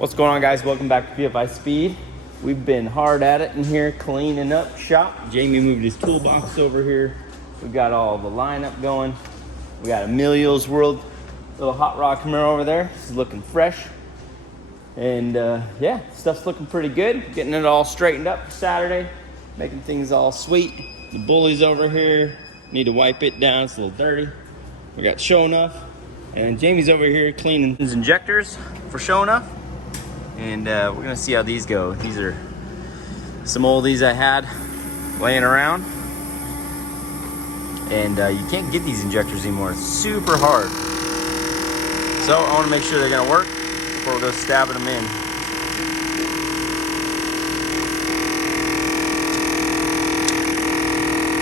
What's going on, guys? Welcome back to PFI Speed. We've been hard at it in here cleaning up shop. Jamie moved his toolbox over here. We got all the lineup going. We got Emilio's World little hot rod Camaro over there. This is looking fresh. And yeah, stuff's looking pretty good. Getting it all straightened up for Saturday. Making things all sweet. The bully's over here. Need to wipe it down, it's a little dirty. We got Shonuff. And Jamie's over here cleaning his injectors for Shonuff. And we're gonna see how these go. These are some oldies I had laying around. And you can't get these injectors anymore. It's super hard. So I wanna make sure they're gonna work before we go stabbing them in.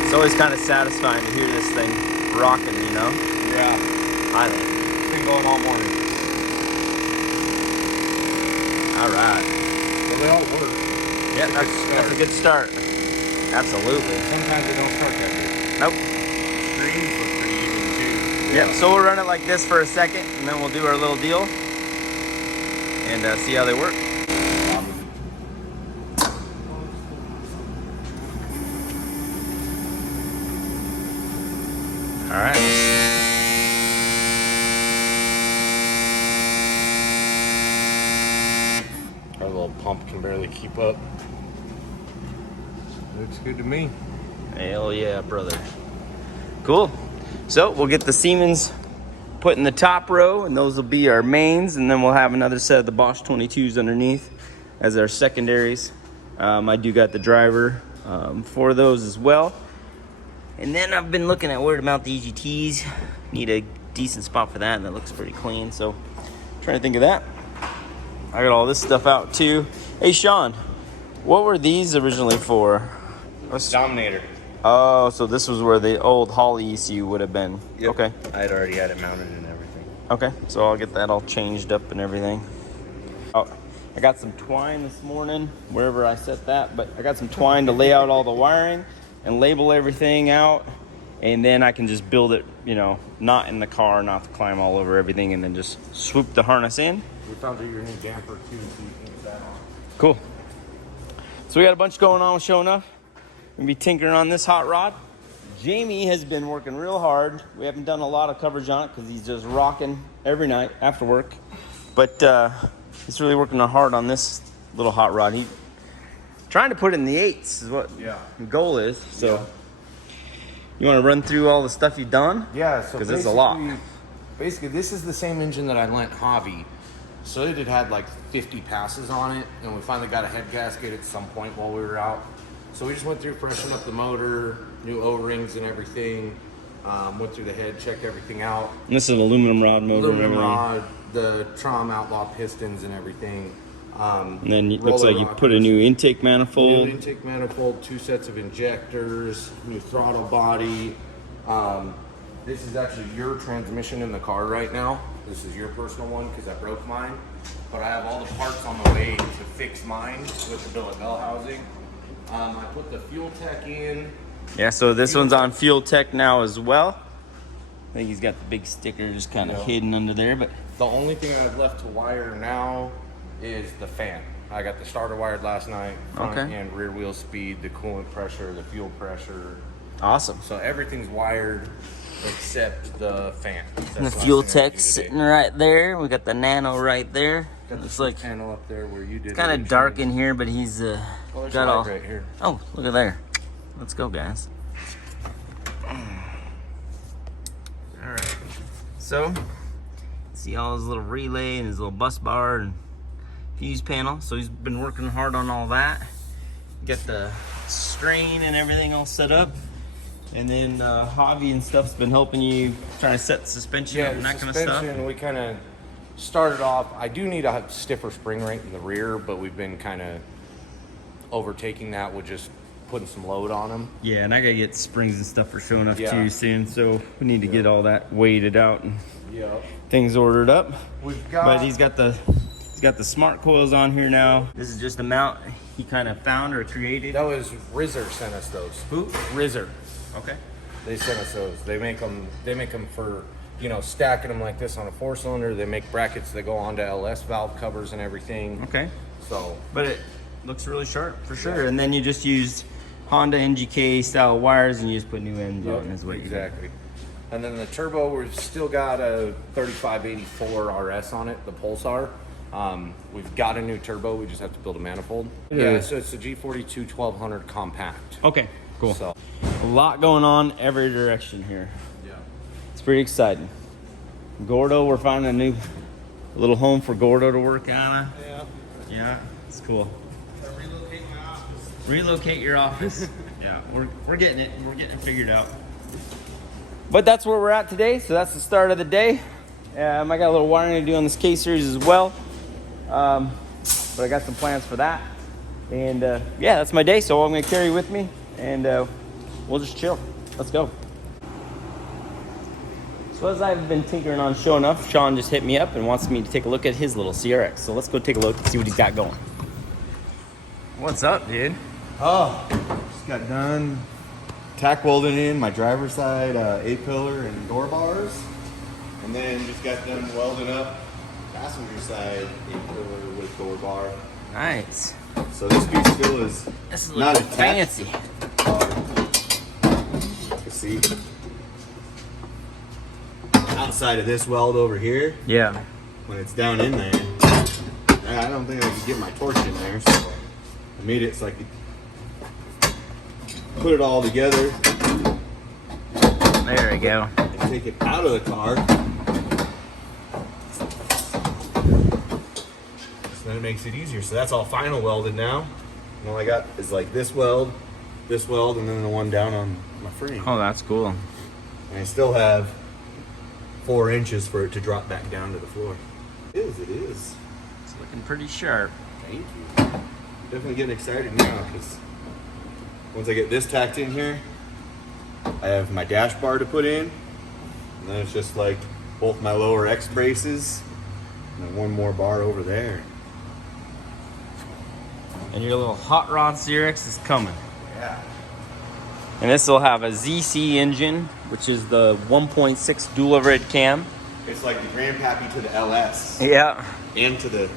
It's always kind of satisfying to hear this thing rocking, you know? Yeah. I think. It's been going all morning. All right. Well, they all work. Yeah, that's a good start. Absolutely. Sometimes they don't start that good. Nope. Screens look pretty even too. Yep, so we'll run it like this for a second, and then we'll do our little deal and see how they work. All right. Our little pump can barely keep up. Looks good to me. Hell yeah, brother. Cool. So we'll get the Siemens put in the top row, and those will be our mains, and then we'll have another set of the Bosch 22s underneath as our secondaries. I do got the driver for those as well. And then I've been looking at where to mount the EGTs. Need a decent spot for that, and that looks pretty clean. So trying to think of that. I got all this stuff out too. Hey Sean, what were these originally for? Dominator. Oh, so this was where the old Holly ECU would have been. Yep. Okay. I had already had it mounted and everything. Okay, so I'll get that all changed up and everything. Oh, I got some twine this morning, wherever I set that, but I got some twine to lay out all the wiring and label everything out, and then I can just build it, you know, not in the car, not to climb all over everything, and then just swoop the harness in. We found your new damper too, so you can get that on. Cool. So we got a bunch going on with Shonuff. Gonna be tinkering on this hot rod. Jamie has been working real hard. We haven't done a lot of coverage on it because he's just rocking every night after work. But he's really working hard on this little hot rod. He's trying to put it in the 8s is what the goal is. So yeah. You want to run through all the stuff you've done? Yeah, so because it's a lot. Basically, this is the same engine that I lent Javi. So it had like 50 passes on it, and we finally got a head gasket at some point while we were out. So we just went through, freshened up the motor, new O-rings and everything. Went through the head, checked everything out. And this is an aluminum rod motor. Aluminum rod, the Trom Outlaw pistons and everything. And then it looks like you put a new intake manifold. New intake manifold, 2 sets of injectors, new throttle body. This is actually your transmission in the car right now. This is your personal one because I broke mine. But I have all the parts on the way to fix mine with the billet bell housing. I put the fuel tech in. Yeah, so this one's on Fuel Tech now as well. I think he's got the big sticker just kind of hidden under there, but The only thing I've left to wire now is the fan. I got the starter wired last night, front and rear wheel speed, the coolant pressure, the fuel pressure. awesome. So everything's wired except the fan. And the Fuel Tech's sitting right there. We got the Nano right there. Got Looks the like panel up there where you did. kind of dark in here, but he's there's got light all. right here. Oh, look at there. Let's go, guys. All right. So, see all his little relay and his little bus bar and fuse panel. So he's been working hard on all that. Get the strain and everything all set up. And then Javi and stuff's been helping you trying to set the suspension up and that kind of stuff. We kind of started off. I do need a stiffer spring rate in the rear, but we've been kind of overtaking that with just putting some load on them. Yeah, and I gotta get springs and stuff for Shonuff too soon, so we need to get all that weighted out and things ordered up. But he's got the smart coils on here now. This is just a mount he kind of found or created. That was Rizzer sent us those. Who? Rizzer. Okay. They sent us those. They make them for you know, stacking them like this on a 4-cylinder. They make brackets that go onto LS valve covers and everything. Okay. So, but it looks really sharp for sure. And then you just used Honda NGK style wires and you just put new ends on is what you did. Exactly. And then the turbo, we've still got a 3584 RS on it, the Pulsar. We've got a new turbo, we just have to build a manifold. Yeah, so it's the G42 1200 compact. Okay, cool. So, a lot going on every direction here. yeah. It's pretty exciting. Gordo, we're finding a new little home for Gordo to work on. Yeah. Yeah, it's cool. Relocate my office. Relocate your office. Yeah, we're getting it. We're getting it figured out. But that's where we're at today. So that's the start of the day. I got a little wiring to do on this K series as well. But I got some plans for that. And yeah, that's my day. So I'm going to carry with me and we'll just chill. Let's go. So as I've been tinkering on Shonuff, Sean just hit me up and wants me to take a look at his little CRX. So let's go take a look and see what he's got going. What's up, dude? Oh, just got done tack welding in my driver's side A-pillar and door bars. And then just got done welding up passenger side A-pillar with door bar. Nice. So this piece still is This is not looking attached. fancy. You see, outside of this weld over here, Yeah. when it's down in there, I don't think I could get my torch in there. So I made it so I could put it all together There we go. and take it out of the car. So then it makes it easier. So that's all final welded now. And all I got is like this weld, and then the one down on my frame. Oh, that's cool. And I still have 4 inches for it to drop back down to the floor. It is. It's looking pretty sharp. Thank you. Definitely getting excited now because once I get this tacked in here, I have my dash bar to put in. And then it's just like both my lower X braces and then one more bar over there. And your little hot rod CRX is coming. Yeah. And this will have a ZC engine, which is the 1.6 dual overhead cam. It's like the grandpappy to the LS Yeah. and to the...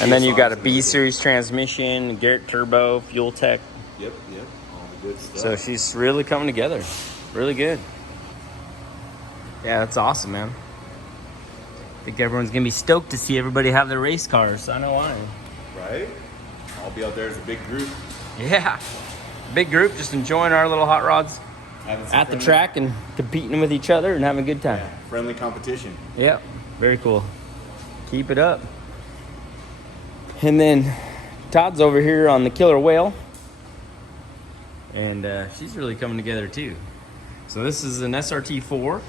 And then you got a GSRs. B series transmission, Garrett turbo, fuel tech. Yep. All the good stuff. So she's really coming together. Really good. Yeah, that's awesome, man. I think everyone's gonna be stoked to see everybody have their race cars. I know I am. Right? I'll be out there as a big group. Yeah. Big group just enjoying our little hot rods Having some at the friendly- track and competing with each other and having a good time. Yeah, friendly competition. Yep, very cool. Keep it up. And then Todd's over here on the Killer Whale. And she's really coming together too. So this is an SRT4.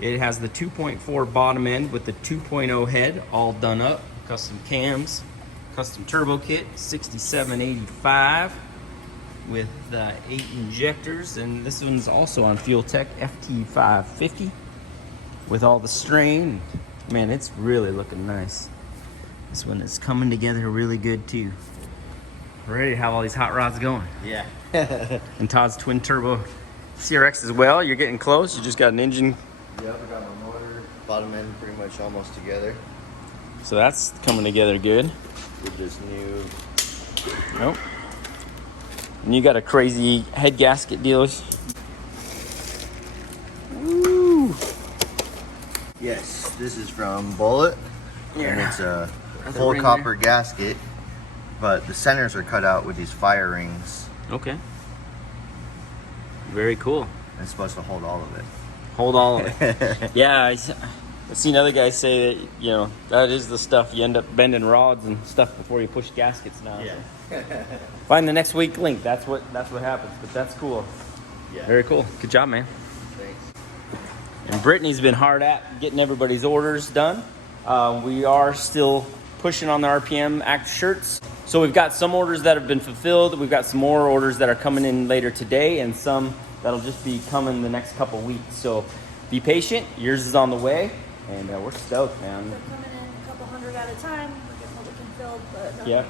It has the 2.4 bottom end with the 2.0 head all done up. Custom cams, custom turbo kit, 6785 with 8 injectors. And this one's also on Fuel Tech FT550 with all the strain. Man, it's really looking nice. This one is coming together really good too. We're ready to have all these hot rods going. Yeah. And Todd's twin turbo CRX as well. You're getting close. You just got an engine. Yep, I got my motor, bottom end pretty much almost together So that's coming together good. with this new. Nope. And you got a crazy head gasket deal. Woo! Yes, this is from Bullet, and Yeah. it's a That's a full ring copper gasket, but the centers are cut out with these fire rings. Okay. Very cool. And it's supposed to hold all of it. Hold all of it. Yeah, I've seen other guys say that, you know, that is the stuff. You end up bending rods and stuff before you push gaskets now. Yeah. Find the next weak link. That's what happens. But that's cool. Yeah. Very cool. Good job, man. Thanks. And Brittany's been hard at getting everybody's orders done. We are still pushing on the RPM Act shirts. So we've got some orders that have been fulfilled. We've got some more orders that are coming in later today and some that'll just be coming the next couple weeks. So be patient. Yours is on the way. And we're stoked, man. They're coming in a couple hundred at a time. We're getting what we can fill, but Yep.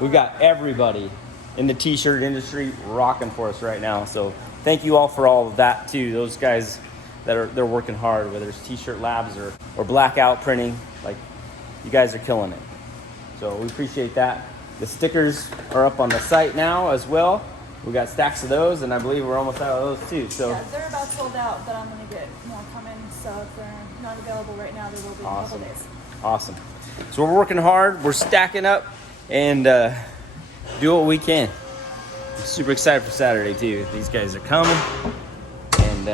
We've got everybody in the t-shirt industry rocking for us right now. So thank you all for all of that too. Those guys they're working hard, whether it's T-shirt labs or blackout printing. Like, you guys are killing it. So we appreciate that. The stickers are up on the site now as well. We got stacks of those, and I believe we're almost out of those too. So yeah, they're about sold out, but I'm gonna get more coming. So if they're not available right now, they will be in a couple days. Awesome. So we're working hard. We're stacking up and do what we can. I'm super excited for Saturday too. These guys are coming, and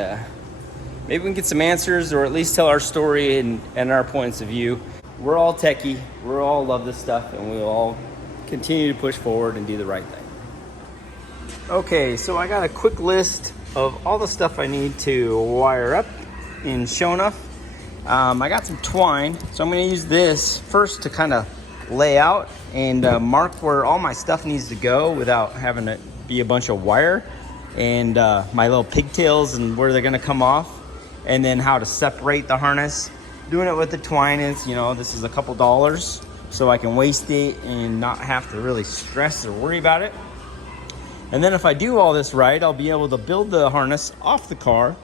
maybe we can get some answers, or at least tell our story and our points of view. We're all techie. We all love this stuff, and we'll all continue to push forward and do the right thing. Okay, so I got a quick list of all the stuff I need to wire up in Shonuff. I got some twine, so I'm going to use this first to kind of lay out and mark where all my stuff needs to go without having to be a bunch of wire, and my little pigtails and where they're going to come off, and then how to separate the harness. Doing it with the twine is, you know, this is a couple dollars, so I can waste it and not have to really stress or worry about it. And then if I do all this right, I'll be able to build the harness off the car,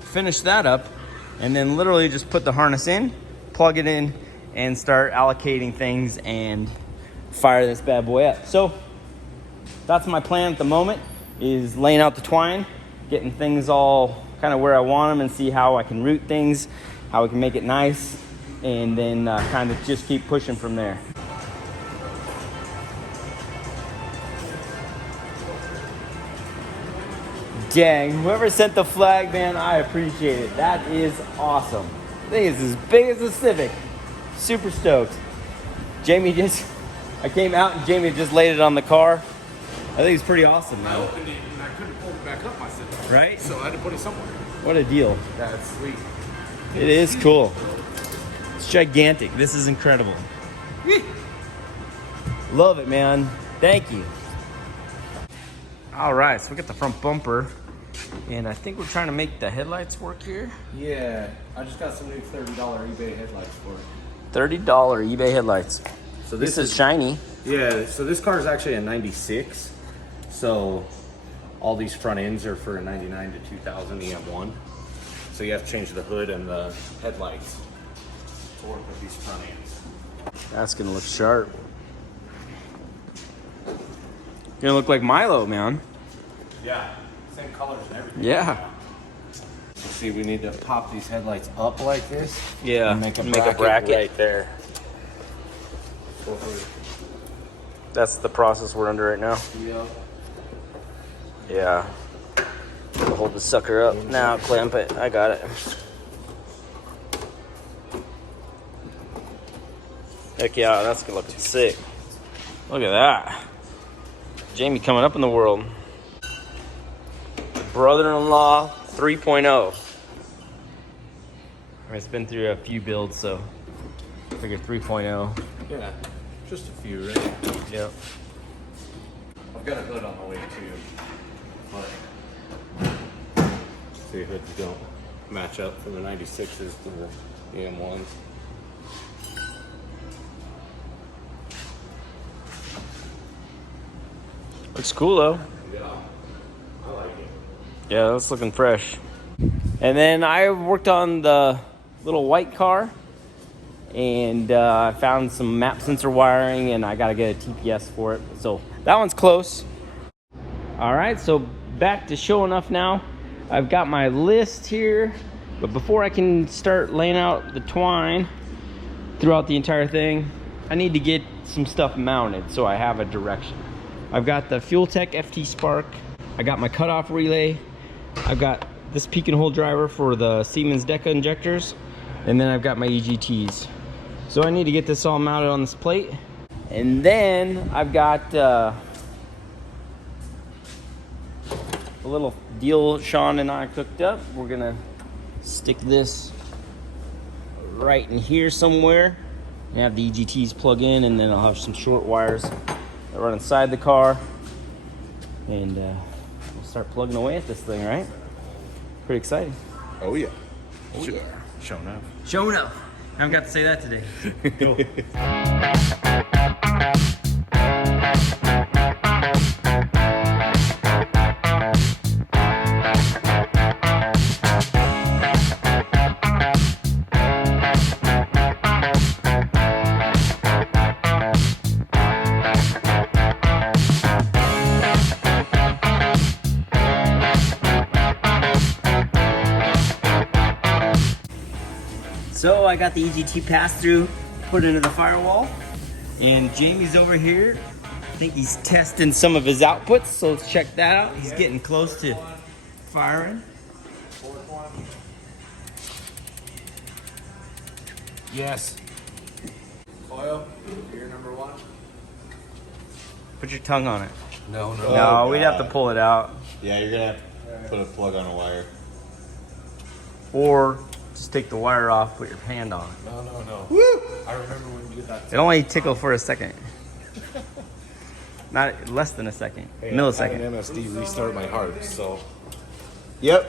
finish that up, and then literally just put the harness in, plug it in, and start allocating things and fire this bad boy up. So that's my plan at the moment, is laying out the twine, getting things all kind of where I want them, and see how I can route things, how we can make it nice, and then kind of just keep pushing from there. Dang, whoever sent the flag, man, I appreciate it. That is awesome. Thing is as big as a Civic. Super stoked. I came out and Jamie just laid it on the car. I think it's pretty awesome, man. I opened it and I couldn't pull it back up myself. Right? So I had to put it somewhere. What a deal. That's sweet. It is cool. It's gigantic. This is incredible. Love it, man. Thank you. All right, so we got the front bumper, and I think we're trying to make the headlights work here. Yeah, I just got some new $30 eBay headlights for it. $30 eBay headlights. So This is shiny. Yeah, so this car is actually a 96. So all these front ends are for a 99 to 2000 EM1. So you have to change the hood and the headlights to work with these front ends. That's gonna look sharp. Gonna look like Milo, man. Yeah, same colors and everything. Yeah. See, we need to pop these headlights up like this. Yeah. And make a bracket right there. That's the process we're under right now. Yeah. Yeah. Hold the sucker up. Now clamp it. I got it. Heck yeah, that's gonna look sick. Look at that. Jamie coming up in the world. Brother-in-law 3.0. It's been through a few builds, so I figure 3.0. Yeah, just a few, right? Yep. I've got a hood on the way too. But see, hoods don't match up from the 96s to the EM1s. Looks cool though. Yeah, I like it. Yeah, that's looking fresh. And then I worked on the little white car, and I found some map sensor wiring, and I gotta get a TPS for it. So that one's close. All right, so back to Shonuff now. I've got my list here, but before I can start laying out the twine throughout the entire thing, I need to get some stuff mounted so I have a direction. I've got the FuelTech FT Spark. I got my cutoff relay. I've got this peak and hold driver for the Siemens Deca injectors. And then I've got my EGTs. So I need to get this all mounted on this plate. And then I've got a little deal Sean and I cooked up. We're gonna stick this right in here somewhere and have the EGTs plug in, and then I'll have some short wires that run inside the car, and we'll start plugging away at this thing, right? Pretty exciting. Oh yeah. Oh yeah. Shonuff. Shonuff. I haven't got to say that today. I got the EGT pass-through put into the firewall. And Jamie's over here. I think he's testing some of his outputs, so let's check that out. He's getting close to firing. Yes. Coil, you're number 1. Put your tongue on it. No. No, we'd have to pull it out. Yeah, you're gonna have to put a plug on a wire. Or just take the wire off, put your hand on it. No. Woo! I remember when you did that. It only tickled for a second. Not less than a second. Millisecond. I had an MSD restart my heart, so. Yep.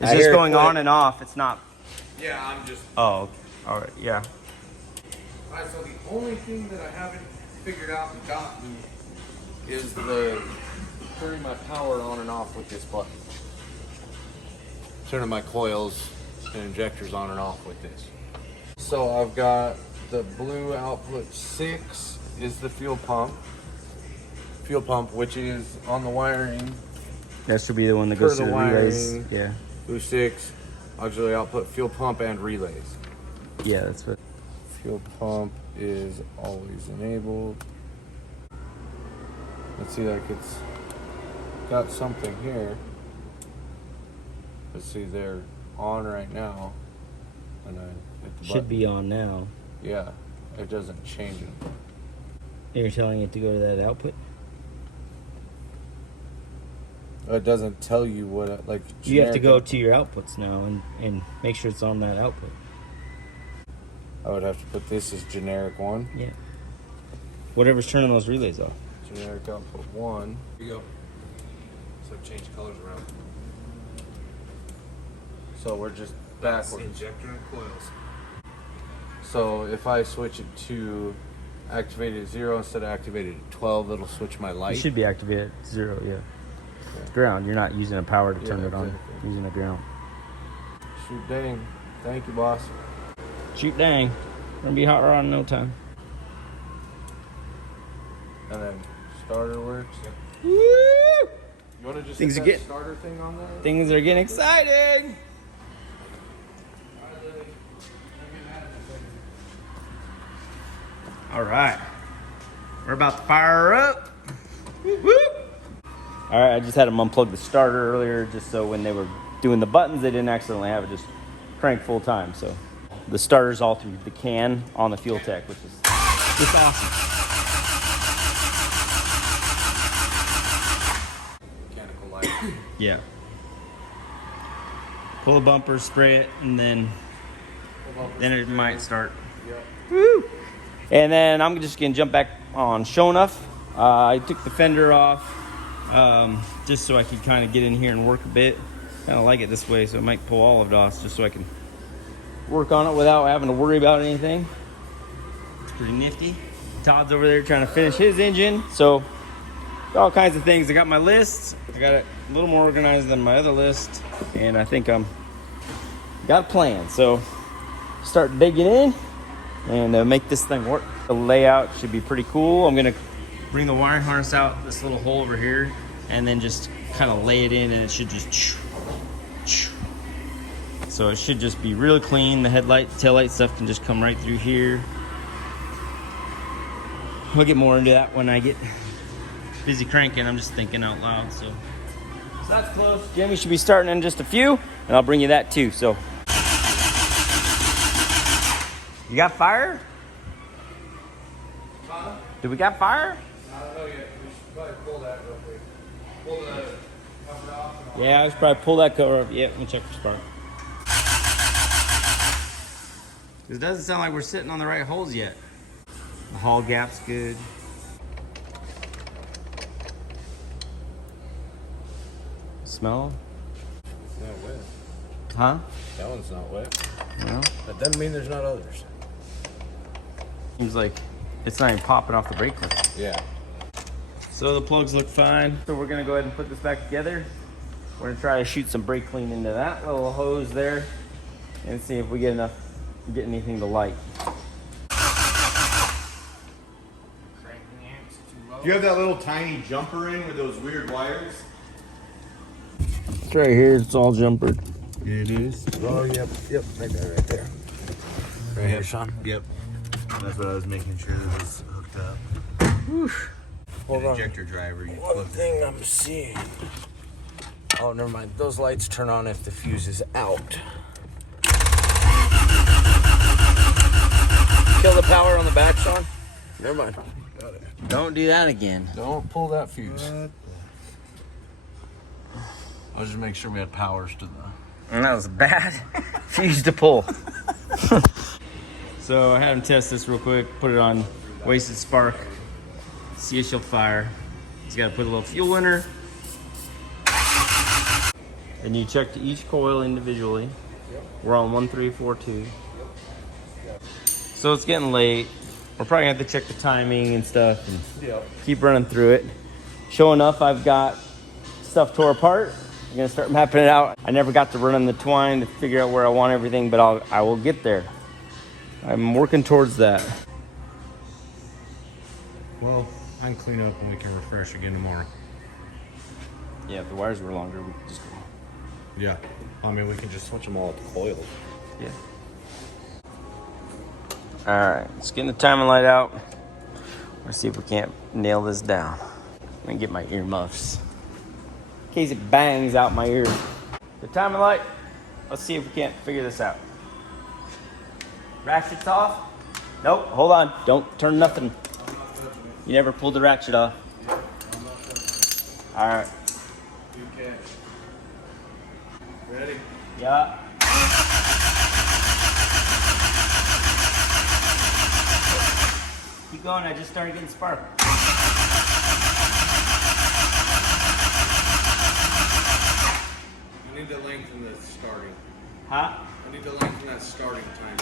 It's just going on and off. It's not. Yeah, I'm just. Oh, okay. All right. Yeah. Alright, so the only thing that I haven't figured out and gotten is the turning my power on and off with this button. Turning my coils and injectors on and off with this. So I've got the blue output 6 is the fuel pump. Fuel pump, which is on the wiring. That should be the one that goes For through the the relays. wiring. Yeah. Blue 6, auxiliary output, fuel pump, and relays. Yeah, that's what. Fuel pump is always enabled. Let's see, like it's got something here. Let's see, they're on right now. And I hit the Should button. be on now. Yeah, it doesn't change it. You're telling it to go to that output? It doesn't tell you what, like. You have to go generic- to your outputs now and make sure it's on that output. I would have to put this as generic 1. Yeah. Whatever's turning those relays off. Generic output 1. Here you go. So change colors around. So we're just backwards. Injector and coils. So if I switch it to activated at 0 instead of activated at 12, it'll switch my It light. should be activated at 0, yeah. Ground. You're not using a power to turn Yeah, it on. exactly. You're using a ground. Shoot dang. Thank you, boss. Shoot dang. Gonna be hot rod in no time. And then starter works. Woo! You want to just Things hit are that getting- starter thing on there? Things are getting exciting. All right. We're about to fire up. Woo! All right, I just had them unplug the starter earlier just so when they were doing the buttons, they didn't accidentally have it just crank full time. So the starter's all through the can on the fuel tech, which is just awesome. Mechanical light. Yeah. Pull the bumper, spray it, and then it might start. Woo! And then I'm just gonna jump back on Shonuff. I took the fender off just so I could kind of get in here and work a bit. Kind of like it this way, so I might pull all of it off just so I can work on it without having to worry about anything. It's pretty nifty. Todd's over there trying to finish his engine, so all kinds of things. I got my list. I got it a little more organized than my other list, and I think I'm got a plan. So start digging in and make this thing work. The layout should be pretty cool. I'm gonna bring the wiring harness out this little hole over here, and then just kind of lay it in, and it should just. So it should just be real clean. The headlight, taillight stuff can just come right through here. We'll get more into that when I get busy cranking. I'm just thinking out loud. So that's close. Jamie should be starting in just a few, and I'll bring you that too. So you got fire? Do we got fire? I don't know yet. We should probably pull that real quick. Pull the cover off. And all. Yeah, I should probably pull that cover up. Yeah, let me check for spark. It doesn't sound like we're sitting on the right holes yet. The hull gap's good. Smell? It's not wet. Huh? That one's not wet. No. That doesn't mean there's not others. Seems like it's not even popping off the brake clamp. Yeah. So the plugs look fine. So we're gonna go ahead and put this back together. We're gonna try to shoot some brake clean into that little hose there and see if we get anything to light. Do you have that little tiny jumper in with those weird wires? It's right here, it's all jumpered. It is. Oh, yep, right there, right there. Right here, Sean. Yep. That's what I was making sure that was hooked up. Hold An on. injector driver. You One plug thing I'm seeing. Oh, never mind. Those lights turn on if the fuse is out. Kill the power on the back, Sean. Never mind. Got it. Don't do that again. Don't pull that fuse. I'll just make sure we had powers to the. And that was bad. Fuse to pull. So I had him test this real quick. Put it on wasted spark. See if she'll fire. He's got to put a little fuel in her. And you check to each coil individually. We're on 1342. So it's getting late. We're probably gonna have to check the timing and stuff and keep running through it. Shonuff, I've got stuff tore apart. I'm gonna start mapping it out. I never got to run in the twine to figure out where I want everything, but I will get there. I'm working towards that. Well, I can clean up and we can refresh again tomorrow. Yeah, if the wires were longer, we could just go. Yeah. I mean, we can just switch them all to coils. Yeah. All right, let's get the timing light out. Let's see if we can't nail this down. Let me get my earmuffs in case it bangs out my ear. The timing light. Let's see if we can't figure this out. Ratchet's off. Nope. Hold on. Don't turn nothing. You never pulled the ratchet off. All right. Ready? Yeah. Keep going, I just started getting spark. I need to lengthen the starting. Huh? I need to lengthen that starting time.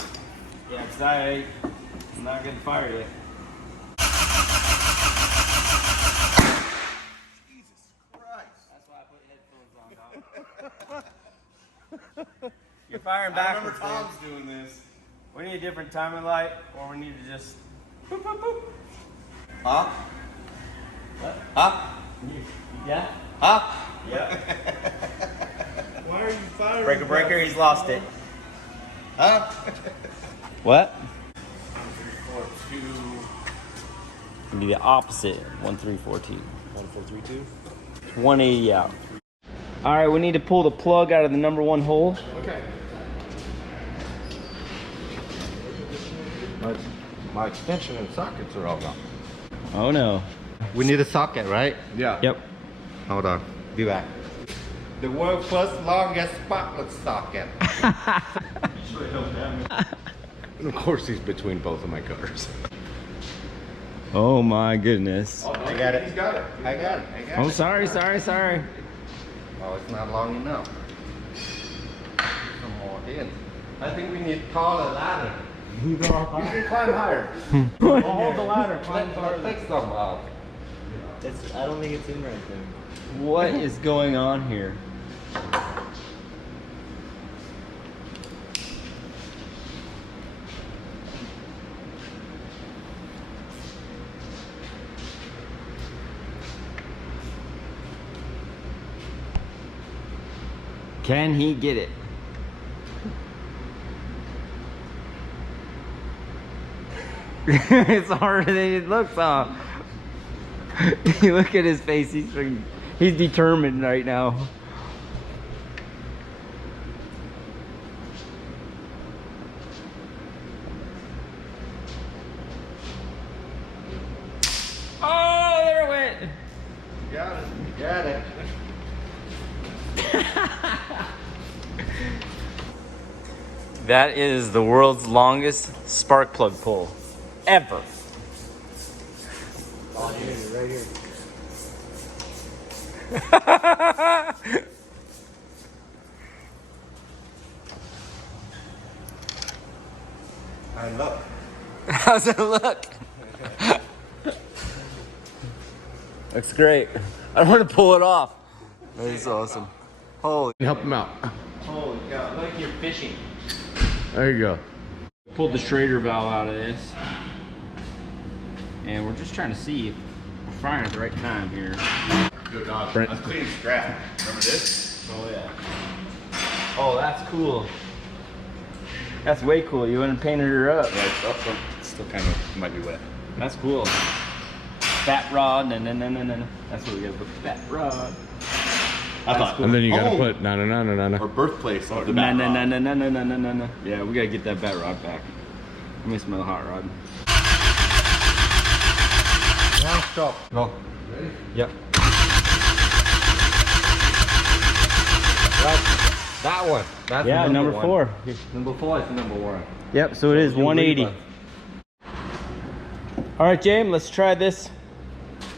Yeah, because I'm not getting fired yet. Jesus Christ. That's why I put headphones on, dog. You're firing backwards, man. Tom's doing this. We need a different timing light, or we need to just boop, boop, boop. Huh? What? Huh? Yeah? Huh? Yeah. Why are you firing? Breaker, breaker, he's lost it. Huh? What? 4, 2, It'd be the opposite. 1342. 1432. 180 out. All right, we need to pull the plug out of the number 1 hole. Okay. My extension and sockets are all gone. Oh no. We need a socket, right? Yeah. Yep. Hold on. Be back. The world's first longest sparkless socket. And of course, he's between both of my cars. Oh my goodness. I got it. He's got it. I got it. Oh, sorry. Oh, it's not long enough. Some more in. I think we need taller ladder. You can climb higher. Hold the ladder. Climb farther. Take some out. I don't think it's in right there. What is going on here? Can he get it? It's harder than it looks, huh? You look at his face, he's determined right now. Oh, there it went. Got it. Got it. That is the world's longest spark plug pull ever. Right here. And look. How's it look? Looks great. I don't want to pull it off. That is awesome. Holy. Help him out. Holy cow. Look like you're fishing. There you go. Pulled the Schrader valve out of this. And we're just trying to see if we're firing at the right time here. Good dog. Brent. That's clean scrap. Remember this? Oh yeah. Oh, that's cool. That's way cool. You went and painted her up. Yeah, it's still kind of might be wet. That's cool. Fat rod, no. That's what we gotta put. Fat rod. I thought. And then you gotta home put no. or birthplace of the No. bat rod. Yeah, we gotta get that bat rod back. I miss my hot rod. Now stop. No. Yep. That one. That's Yeah, number one. 4. Number 4 is number 1. Yep, so it is 180. All right, James, let's try this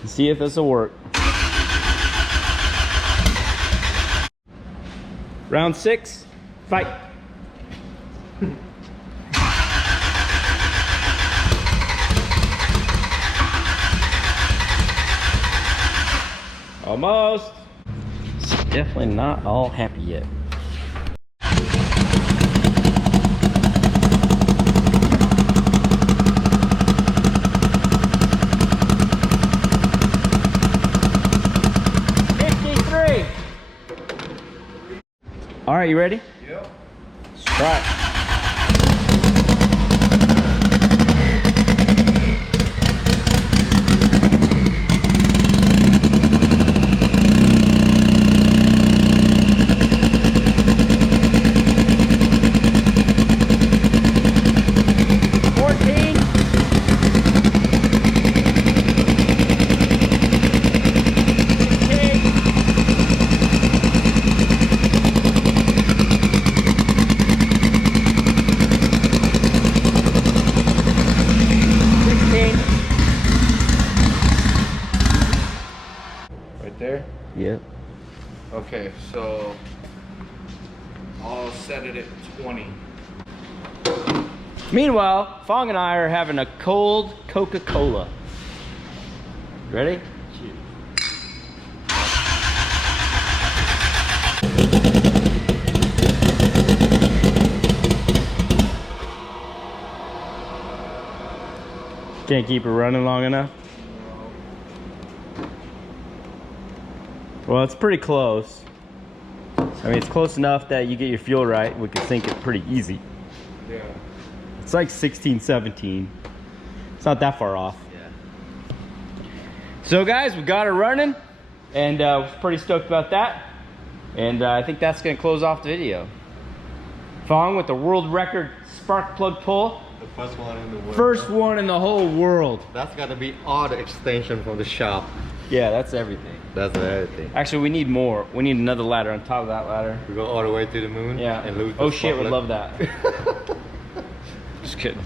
and see if this will work. Round 6, fight. Almost. It's definitely not all happy yet. All right, you ready? Yep. Let's try it. Right there? Yep. Okay, so I'll set it at 20. Meanwhile, Phong and I are having a cold Coca-Cola. Ready? Can't keep it running long enough. Well, it's pretty close. I mean, it's close enough that you get your fuel right. We can sink it pretty easy. Yeah. It's like 16, 17. It's not that far off. Yeah. So guys, we got it running, and we're pretty stoked about that. And I think that's gonna close off the video. Phong with the world record spark plug pull. The first one in the world. First one in the whole world. That's gotta be all the extension from the shop. Yeah, that's everything. That's everything. Actually, we need more. We need another ladder on top of that ladder. We go all the way to the moon. Yeah. And lose. Oh shit, would love that. Just kidding.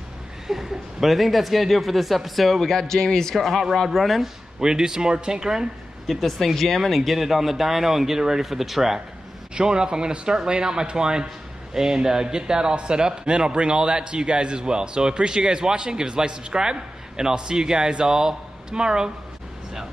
But I think that's gonna do it for this episode. We got Jamie's hot rod running. We're gonna do some more tinkering, get this thing jamming, and get it on the dyno and get it ready for the track. Shonuff, I'm gonna start laying out my twine and get that all set up, and then I'll bring all that to you guys as well. So I appreciate you guys watching. Give us a like, subscribe, and I'll see you guys all tomorrow. So.